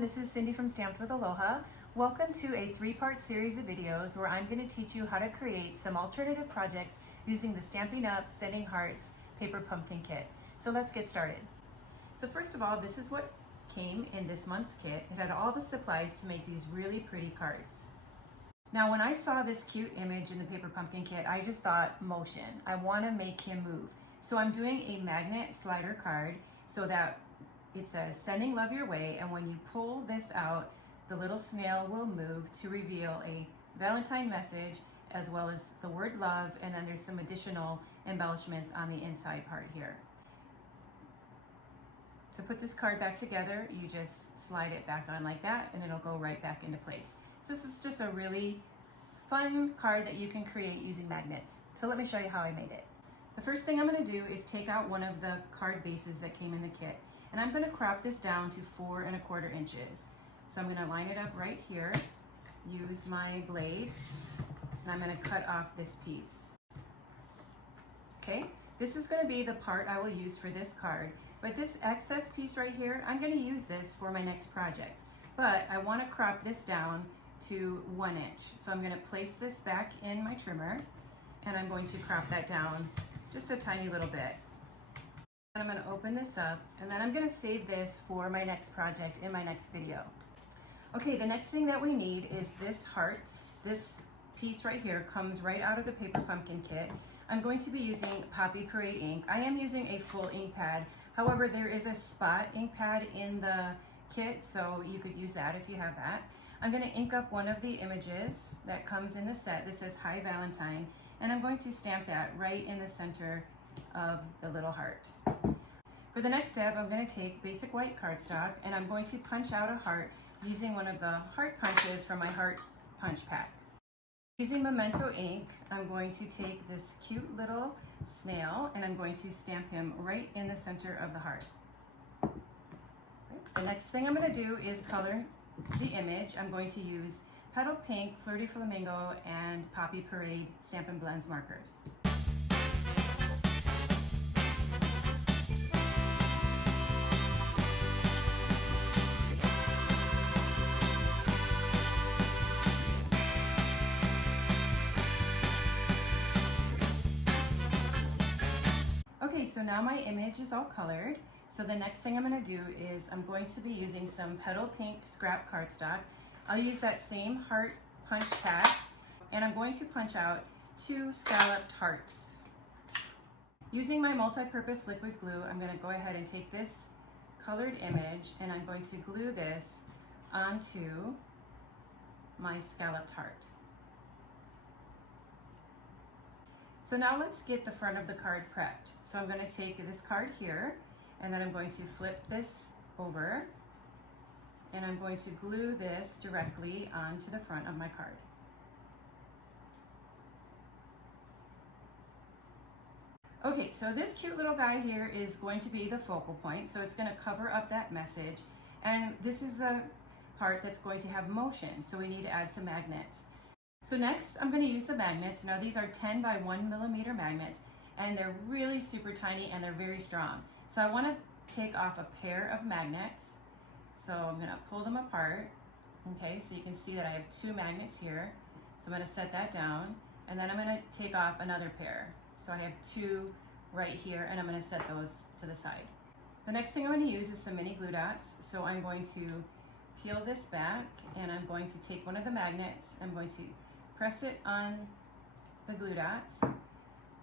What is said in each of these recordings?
everyone, this is Cindy from Stamped with Aloha. Welcome to a three-part series of videos where I'm going to teach you how to create some alternative projects using the Stampin' Up! Sending Hearts paper pumpkin kit. So let's get started. So first of all, this is what came in this month's kit. It had all the supplies to make these really pretty cards. Now when I saw this cute image in the paper pumpkin kit, I just thought motion. I want to make him move. So I'm doing a magnet slider card so that it says sending love your way, and when you pull this out, the little snail will move to reveal a Valentine message as well as the word love, and then there's some additional embellishments on the inside part here. To put this card back together, you just slide it back on like that and it'll go right back into place. So this is just a really fun card that you can create using magnets. So let me show you how I made it. The first thing I'm going to do is take out one of the card bases that came in the kit. And I'm going to crop this down to 4 1/4 inches. So I'm going to line it up right here, use my blade, and I'm going to cut off this piece. Okay, this is going to be the part I will use for this card. But this excess piece right here, I'm going to use this for my next project. But I want to crop this down to 1 inch. So I'm going to place this back in my trimmer, and I'm going to crop that down just a tiny little bit. I'm going to open this up, and then I'm going to save this for my next project in my next video. Okay, the next thing that we need is this heart. This piece right here comes right out of the paper pumpkin kit. I'm going to be using Poppy Parade ink. I am using a full ink pad. However, there is a spot ink pad in the kit, so you could use that if you have that. I'm going to ink up one of the images that comes in the set. This says Hi Valentine, and I'm going to stamp that right in the center of the little heart. For the next step, I'm going to take basic white cardstock and I'm going to punch out a heart using one of the heart punches from my heart punch pack. Using Memento ink, I'm going to take this cute little snail and I'm going to stamp him right in the center of the heart. The next thing I'm going to do is color the image. I'm going to use Petal Pink, Flirty Flamingo, and Poppy Parade Stampin' Blends markers. Okay, so now my image is all colored. So the next thing I'm going to do is I'm going to be using some Petal Pink scrap cardstock. I'll use that same heart punch pack, and I'm going to punch out 2 scalloped hearts. Using my multi-purpose liquid glue, I'm going to go ahead and take this colored image and I'm going to glue this onto my scalloped heart. So now let's get the front of the card prepped. So I'm going to take this card here, and then I'm going to flip this over, and I'm going to glue this directly onto the front of my card. Okay, so this cute little guy here is going to be the focal point, so it's going to cover up that message, and this is the part that's going to have motion, so we need to add some magnets. So next, I'm going to use the magnets. Now these are 10 by 1 millimeter magnets, and they're really super tiny and they're very strong. So I want to take off a pair of magnets. So I'm going to pull them apart. Okay, so you can see that I have 2 magnets here. So I'm going to set that down, and then I'm going to take off another pair. So I have 2 right here, and I'm going to set those to the side. The next thing I'm going to use is some mini glue dots. So I'm going to peel this back, and I'm going to take one of the magnets. I'm going to press it on the glue dots,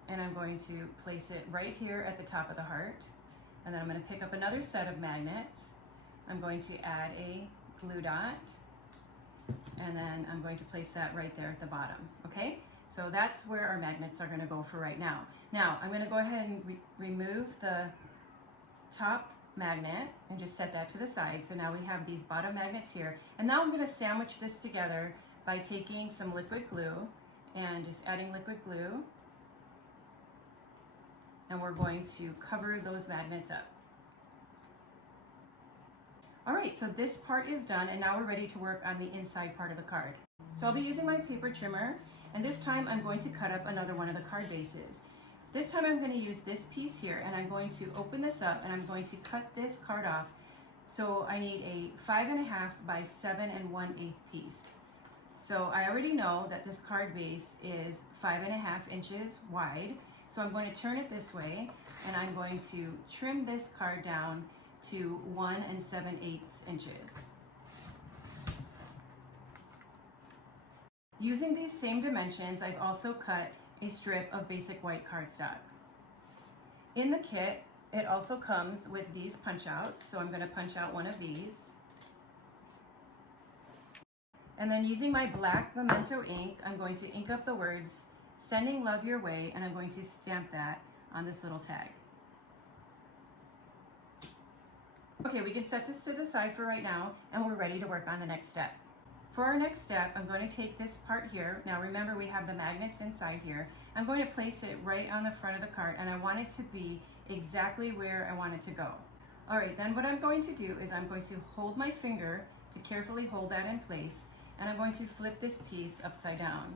and I'm going to place it right here at the top of the heart. And then I'm going to pick up another set of magnets. I'm going to add a glue dot, and then I'm going to place that right there at the bottom. Okay, so that's where our magnets are going to go for right now. Now I'm going to go ahead and remove the top magnet and just set that to the side. So now we have these bottom magnets here, and now I'm going to sandwich this together by taking some liquid glue and just adding liquid glue, and we're going to cover those magnets up. All right, so this part is done, and now we're ready to work on the inside part of the card. So I'll be using my paper trimmer, and this time I'm going to cut up another one of the card bases. This time I'm going to use this piece here, and I'm going to open this up and I'm going to cut this card off So I need a 5.5 by 7 1/8 piece. So I already know that this card base is 5.5 inches wide. So I'm going to turn it this way, and I'm going to trim this card down to 1 7/8 inches. Using these same dimensions, I've also cut a strip of basic white cardstock. In the kit, it also comes with these punch outs, so I'm going to punch out one of these. And then using my black memento ink, I'm going to ink up the words, "Sending love your way," and I'm going to stamp that on this little tag. Okay, we can set this to the side for right now, and we're ready to work on the next step. For our next step, I'm going to take this part here. Now remember, we have the magnets inside here. I'm going to place it right on the front of the card, and I want it to be exactly where I want it to go. All right, then what I'm going to do is I'm going to hold my finger to carefully hold that in place, and I'm going to flip this piece upside down.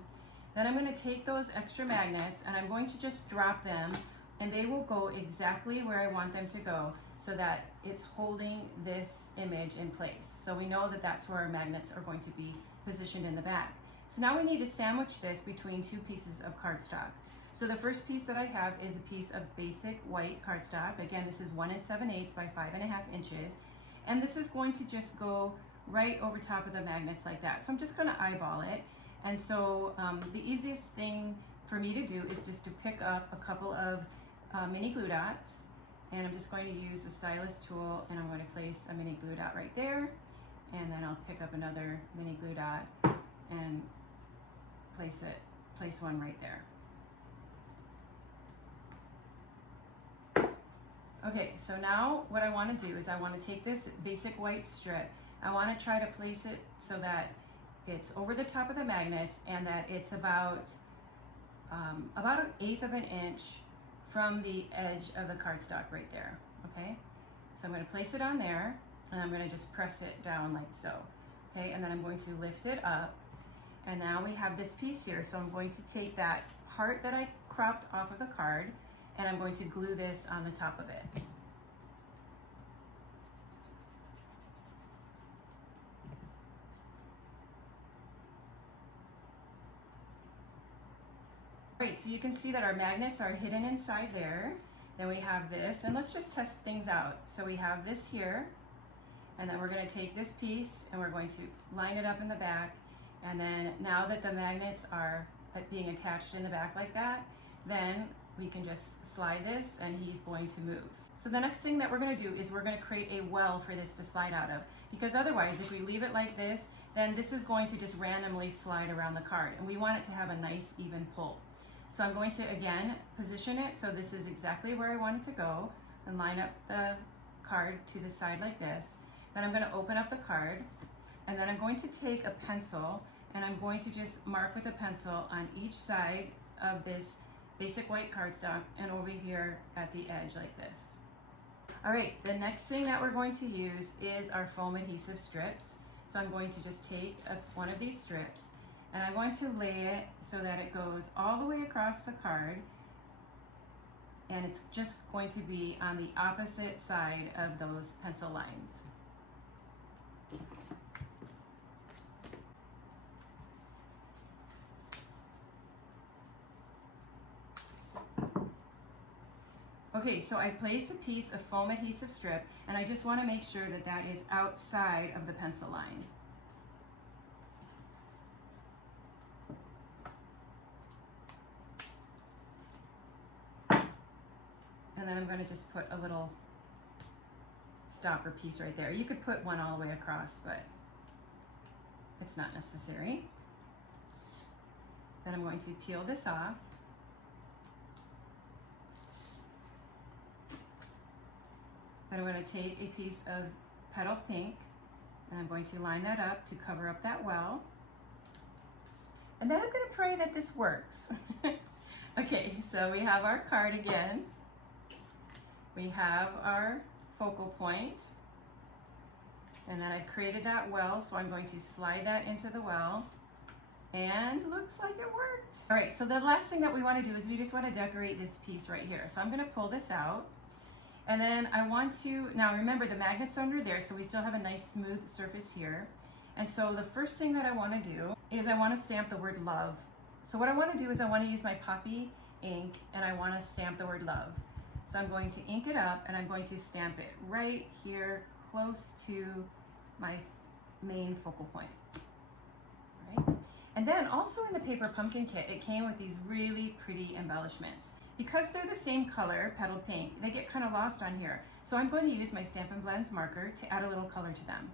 Then I'm going to take those extra magnets and I'm going to just drop them, and they will go exactly where I want them to go so that it's holding this image in place. So we know that that's where our magnets are going to be positioned in the back. So now we need to sandwich this between two pieces of cardstock. So the first piece that I have is a piece of basic white cardstock. Again, this is 1 7/8 by 5.5 inches. And this is going to just go right over top of the magnets like that. So I'm just gonna eyeball it. And so the easiest thing for me to do is just to pick up a couple of mini glue dots. And I'm just going to use the stylus tool, and I'm going to place a mini glue dot right there. And then I'll pick up another mini glue dot and place one right there. Okay, so now what I want to do is I want to take this basic white strip. I want to try to place it so that it's over the top of the magnets and that it's about 1/8 of an inch from the edge of the cardstock right there, okay? So I'm going to place it on there, and I'm going to just press it down like so, okay? And then I'm going to lift it up, and now we have this piece here. So I'm going to take that part that I cropped off of the card, and I'm going to glue this on the top of it. Great, so you can see that our magnets are hidden inside there. Then we have this, and let's just test things out. So we have this here, and then we're going to take this piece and we're going to line it up in the back. And then now that the magnets are being attached in the back like that, then we can just slide this and he's going to move. So the next thing that we're going to do is we're going to create a well for this to slide out of, because otherwise if we leave it like this, then this is going to just randomly slide around the card, and we want it to have a nice even pull. So I'm going to again position it so this is exactly where I want it to go, and line up the card to the side like this. Then I'm going to open up the card, and then I'm going to take a pencil, and I'm going to just mark with a pencil on each side of this basic white cardstock and over here at the edge like this. All right, the next thing that we're going to use is our foam adhesive strips. So I'm going to just take one of these strips, and I'm going to lay it so that it goes all the way across the card, and it's just going to be on the opposite side of those pencil lines. Okay, so I placed a piece of foam adhesive strip, and I just want to make sure that that is outside of the pencil line. And then I'm going to just put a little stopper piece right there. You could put one all the way across, but it's not necessary. Then I'm going to peel this off. Then I'm going to take a piece of petal pink, and I'm going to line that up to cover up that well. And then I'm going to pray that this works. Okay, so we have our card again. We have our focal point, and then I've created that well, so I'm going to slide that into the well, and looks like it worked. All right, so the last thing that we want to do is we just want to decorate this piece right here. So I'm going to pull this out, And then I want to, now remember the magnet's under there, so we still have a nice smooth surface here. And so the first thing that I want to do is I want to stamp the word love. So what I want to do is I want to use my poppy ink and I want to stamp the word love. So I'm going to ink it up and I'm going to stamp it right here close to my main focal point. All right. And then also in the paper pumpkin kit, it came with these really pretty embellishments. Because they're the same color, petal pink, they get kind of lost on here. So I'm going to use my Stampin' Blends marker to add a little color to them.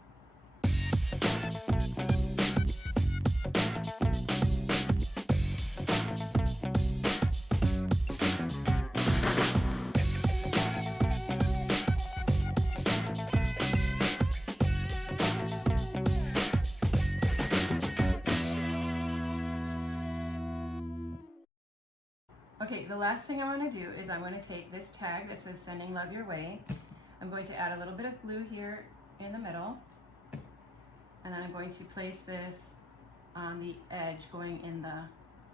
Okay, the last thing I want to do is I'm going to take this tag that says Sending Love Your Way. I'm going to add a little bit of glue here in the middle. And then I'm going to place this on the edge going in the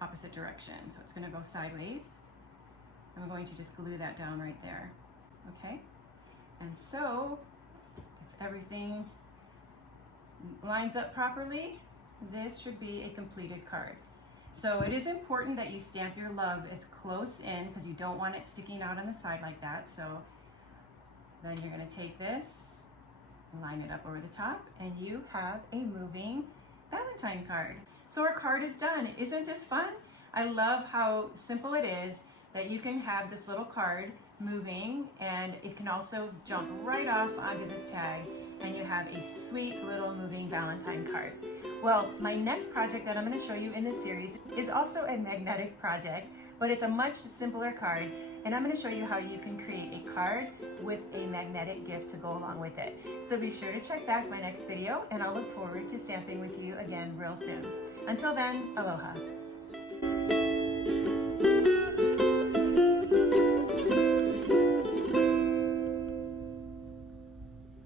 opposite direction. So it's going to go sideways. I'm going to just glue that down right there. Okay? And so, if everything lines up properly, this should be a completed card. So it is important that you stamp your love as close in because you don't want it sticking out on the side like that. So then you're going to take this, line it up over the top, and you have a moving Valentine card. So our card is done. Isn't this fun? I love how simple it is that you can have this little card moving and it can also jump right off onto this tag and you have a sweet little moving Valentine card. Well, my next project that I'm going to show you in this series is also a magnetic project, but it's a much simpler card, and I'm going to show you how you can create a card with a magnetic gift to go along with it. So be sure to check back my next video, and I'll look forward to stamping with you again real soon. Until then, aloha.